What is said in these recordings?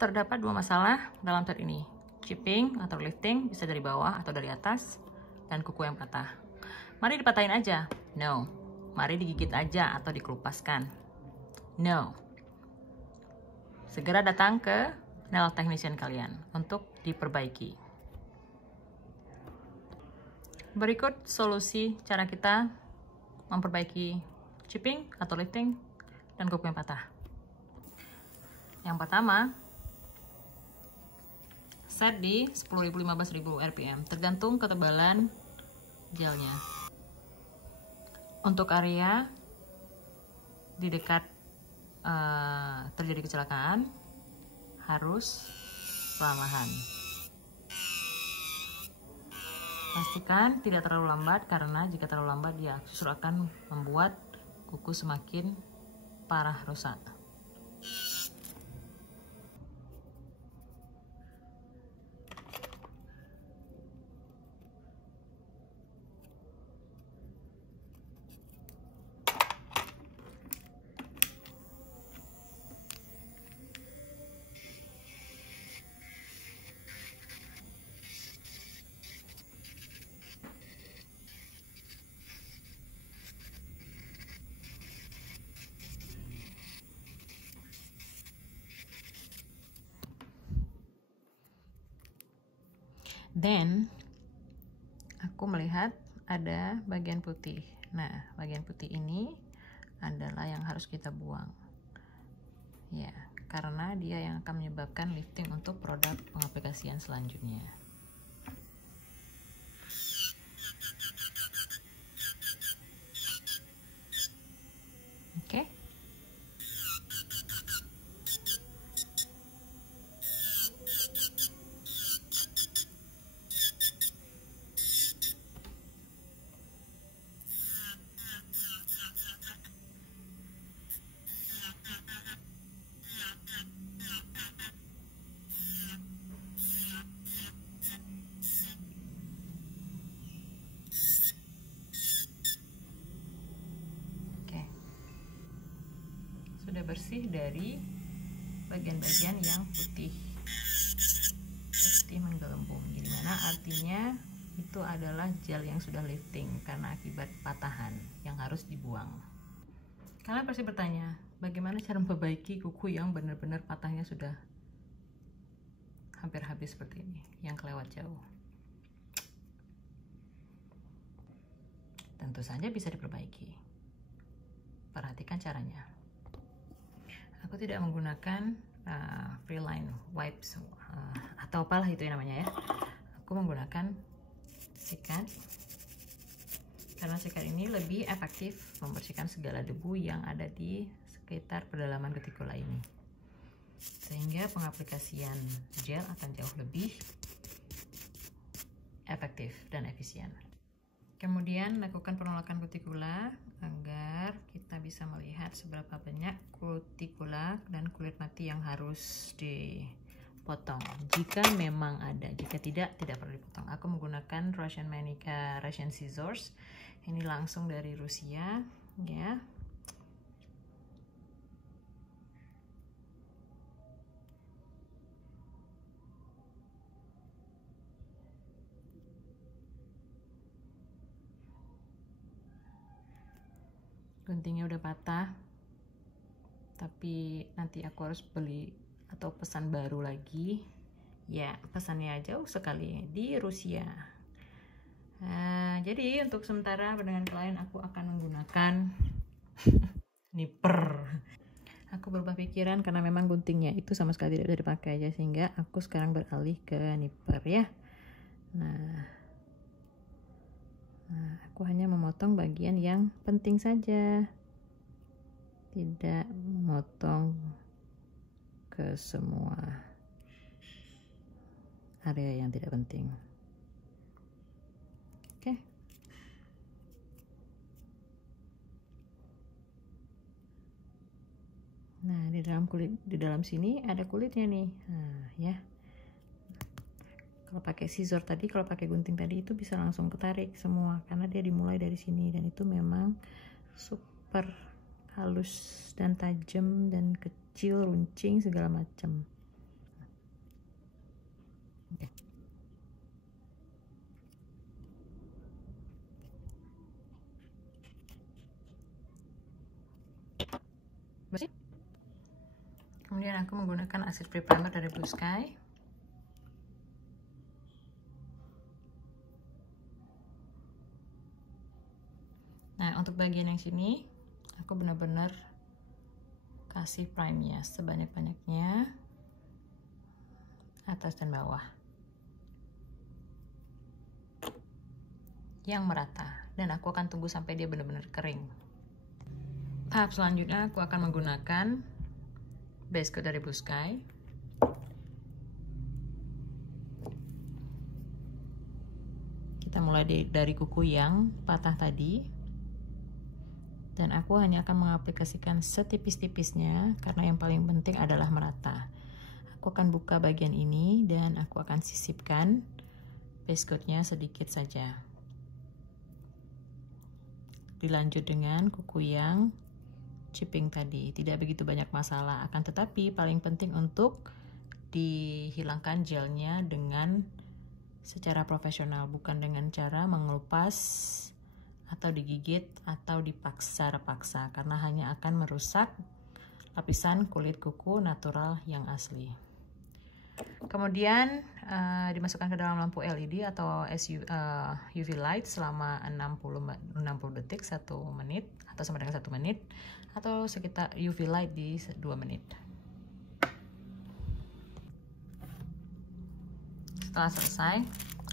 terdapat dua masalah dalam set ini. Chipping atau lifting bisa dari bawah atau dari atas, dan kuku yang patah. Mari dipatahin aja. No. Mari digigit aja atau dikelupaskan. No. Segera datang ke nail technician kalian untuk diperbaiki. Berikut solusi cara kita memperbaiki chipping atau lifting dan kuku yang patah. Yang pertama, set di 10.000-15.000 rpm, tergantung ketebalan gelnya. Untuk area di dekat terjadi kecelakaan harus perlahan. Pastikan tidak terlalu lambat, karena jika terlalu lambat dia justru akan membuat kuku semakin parah rusak. Then, aku melihat ada bagian putih. Nah, bagian putih ini adalah yang harus kita buang. Ya, karena dia yang akan menyebabkan lifting untuk produk pengaplikasian selanjutnya. Oke. Sudah bersih dari bagian-bagian yang putih menggelembung, dimana artinya itu adalah gel yang sudah lifting karena akibat patahan yang harus dibuang. Kalian pasti bertanya, bagaimana cara memperbaiki kuku yang benar-benar patahnya sudah hampir habis seperti ini, yang kelewat jauh? Tentu saja bisa diperbaiki. Perhatikan caranya. Aku tidak menggunakan Freeline wipes atau apalah itu namanya ya. Aku menggunakan sikat, karena sikat ini lebih efektif membersihkan segala debu yang ada di sekitar pedalaman kutikula ini, sehingga pengaplikasian gel akan jauh lebih efektif dan efisien. Kemudian lakukan penolakan kutikula agar kita bisa melihat seberapa banyak kutikula dan kulit mati yang harus dipotong. Jika memang ada, jika tidak perlu dipotong. Aku menggunakan Russian Manica Russian Scissors. Ini langsung dari Rusia, ya. Guntingnya udah patah, tapi nanti aku harus beli atau pesan baru lagi. Ya, pesannya jauh sekali di Rusia. Jadi untuk sementara dengan klien aku akan menggunakan nipper. Aku berubah pikiran karena memang guntingnya itu sama sekali tidak bisa dipakai aja, sehingga aku sekarang beralih ke nipper ya. Nah, aku hanya memotong bagian yang penting saja, tidak memotong ke semua area yang tidak penting. Oke. Nah, di dalam sini ada kulitnya nih. Nah, ya. Kalau pakai scissor tadi, kalau pakai gunting tadi itu bisa langsung ketarik semua karena dia dimulai dari sini, dan itu memang super halus dan tajam dan kecil, runcing segala macam. Kemudian aku menggunakan acid free primer dari Blue Sky. Nah, untuk bagian yang sini aku benar-benar kasih prime-nya sebanyak-banyaknya, atas dan bawah, yang merata, dan aku akan tunggu sampai dia benar-benar kering. Tahap selanjutnya aku akan menggunakan base coat dari Blue Sky. Kita mulai dari kuku yang patah tadi, dan aku hanya akan mengaplikasikan setipis-tipisnya karena yang paling penting adalah merata. Aku akan buka bagian ini dan aku akan sisipkan base coatnya sedikit saja. Dilanjut dengan kuku yang chipping tadi, tidak begitu banyak masalah, akan tetapi paling penting untuk dihilangkan gelnya dengan secara profesional, bukan dengan cara mengelupas atau digigit atau dipaksa-paksa, karena hanya akan merusak lapisan kulit kuku natural yang asli. Kemudian dimasukkan ke dalam lampu LED atau UV light selama 60 detik, 1 menit atau sama dengan 1 menit, atau sekitar UV light di 2 menit. Setelah selesai,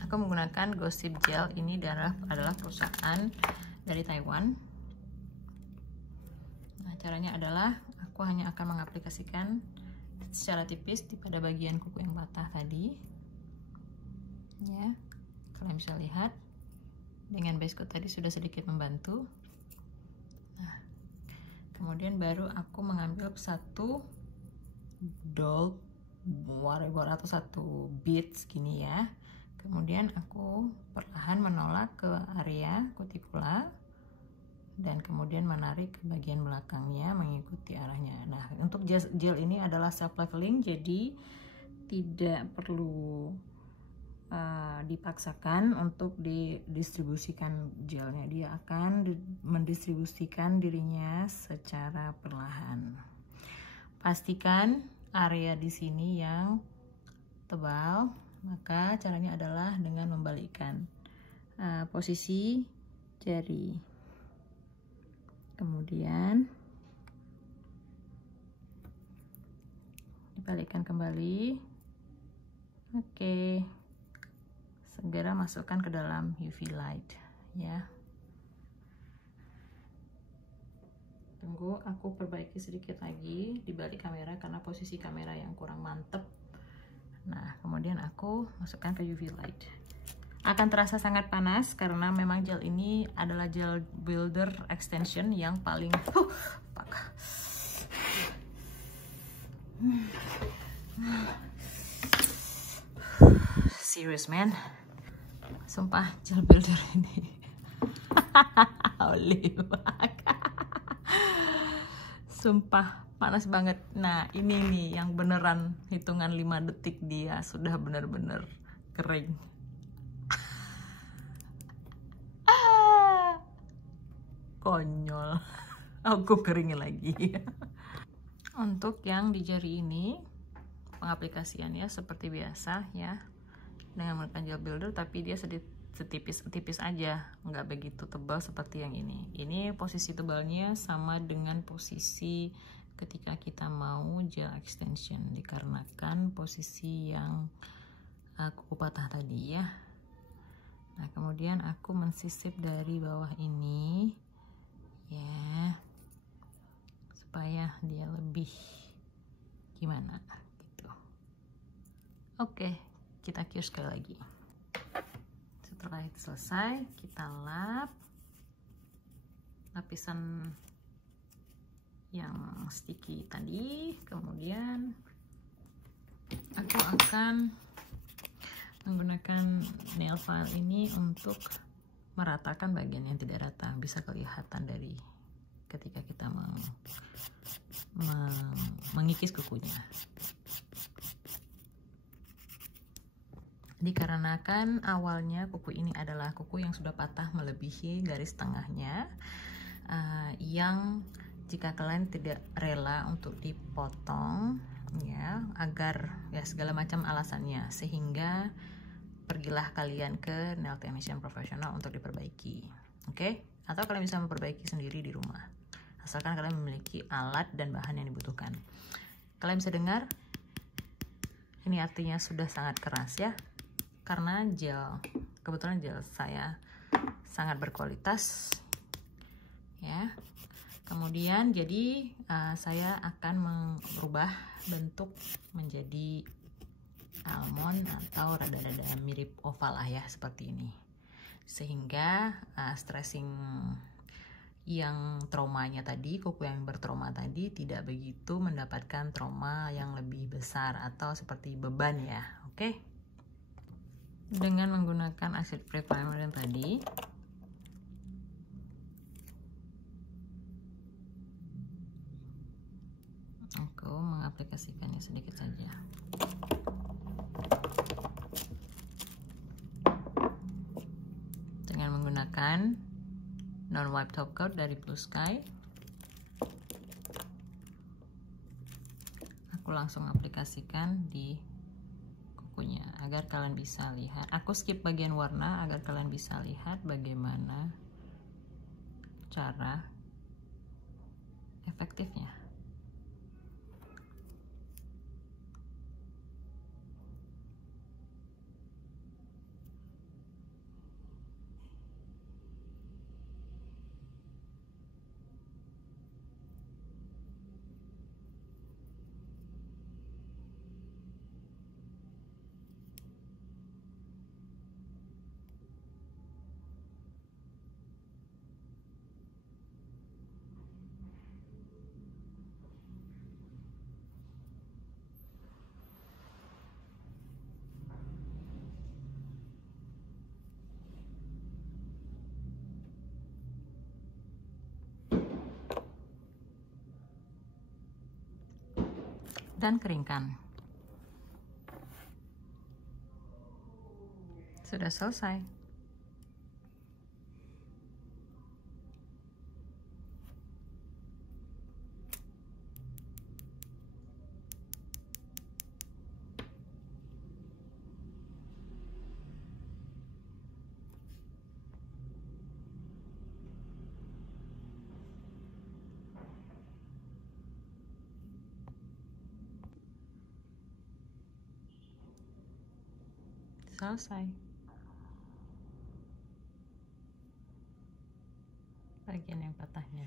aku menggunakan Gossip Gel. Ini adalah perusahaan dari Taiwan. Nah, caranya adalah aku hanya akan mengaplikasikan secara tipis pada bagian kuku yang patah tadi, ya. Kalian bisa lihat dengan base coat tadi sudah sedikit membantu. Nah, kemudian baru aku mengambil satu doll whatever atau satu beads gini ya. Kemudian aku perlahan menolak ke area kutikula dan kemudian menarik ke bagian belakangnya mengikuti arahnya. Nah, untuk gel ini adalah self leveling, jadi tidak perlu dipaksakan untuk didistribusikan gelnya. Dia akan mendistribusikan dirinya secara perlahan. Pastikan area di sini yang tebal, maka caranya adalah dengan membalikkan posisi jari. Kemudian dibalikkan kembali. Oke, segera masukkan ke dalam UV light ya. Tunggu, aku perbaiki sedikit lagi di balik kamera karena posisi kamera yang kurang mantep. Nah, kemudian aku masukkan ke UV light. Akan terasa sangat panas karena memang gel ini adalah gel builder extension yang paling serious man, sumpah gel builder ini sumpah panas banget. Nah, ini nih yang beneran hitungan 5 detik dia sudah bener-bener kering. Konyol. Aku keringin lagi. Untuk yang di jari ini pengaplikasiannya seperti biasa ya, dengan menggunakan gel builder, tapi dia setipis aja, nggak begitu tebal seperti yang ini. Ini posisi tebalnya sama dengan posisi ketika kita mau gel extension, dikarenakan posisi yang kuku patah tadi ya. Nah, kemudian aku mensisip dari bawah ini ya, supaya dia lebih gimana gitu. Oke, kita cure sekali lagi. Setelah itu selesai, kita lap lapisan yang sticky tadi. Kemudian aku akan menggunakan nail file ini untuk meratakan bagian yang tidak rata. Bisa kelihatan dari ketika kita mengikis kukunya. dikarenakan awalnya kuku ini adalah kuku yang sudah patah melebihi garis tengahnya, yang jika kalian tidak rela untuk dipotong ya, agar ya segala macam alasannya, sehingga pergilah kalian ke nail technician profesional untuk diperbaiki. Oke? Atau kalian bisa memperbaiki sendiri di rumah, asalkan kalian memiliki alat dan bahan yang dibutuhkan. Kalian bisa dengar ini artinya sudah sangat keras ya, karena kebetulan gel saya sangat berkualitas ya. Kemudian jadi saya akan merubah bentuk menjadi almond atau rada-rada mirip oval lah ya, seperti ini, sehingga stressing yang traumanya tadi, kuku yang bertrauma tadi tidak begitu mendapatkan trauma yang lebih besar atau seperti beban ya. Oke? Dengan menggunakan acid pre-primer yang tadi, aku mengaplikasikannya sedikit saja. Dengan menggunakan non-wipe top coat dari Blue Sky, aku langsung aplikasikan di kukunya agar kalian bisa lihat. Aku skip bagian warna agar kalian bisa lihat bagaimana cara efektifnya. Dan keringkan. Sudah selesai. Selesai. Bagian yang patahnya.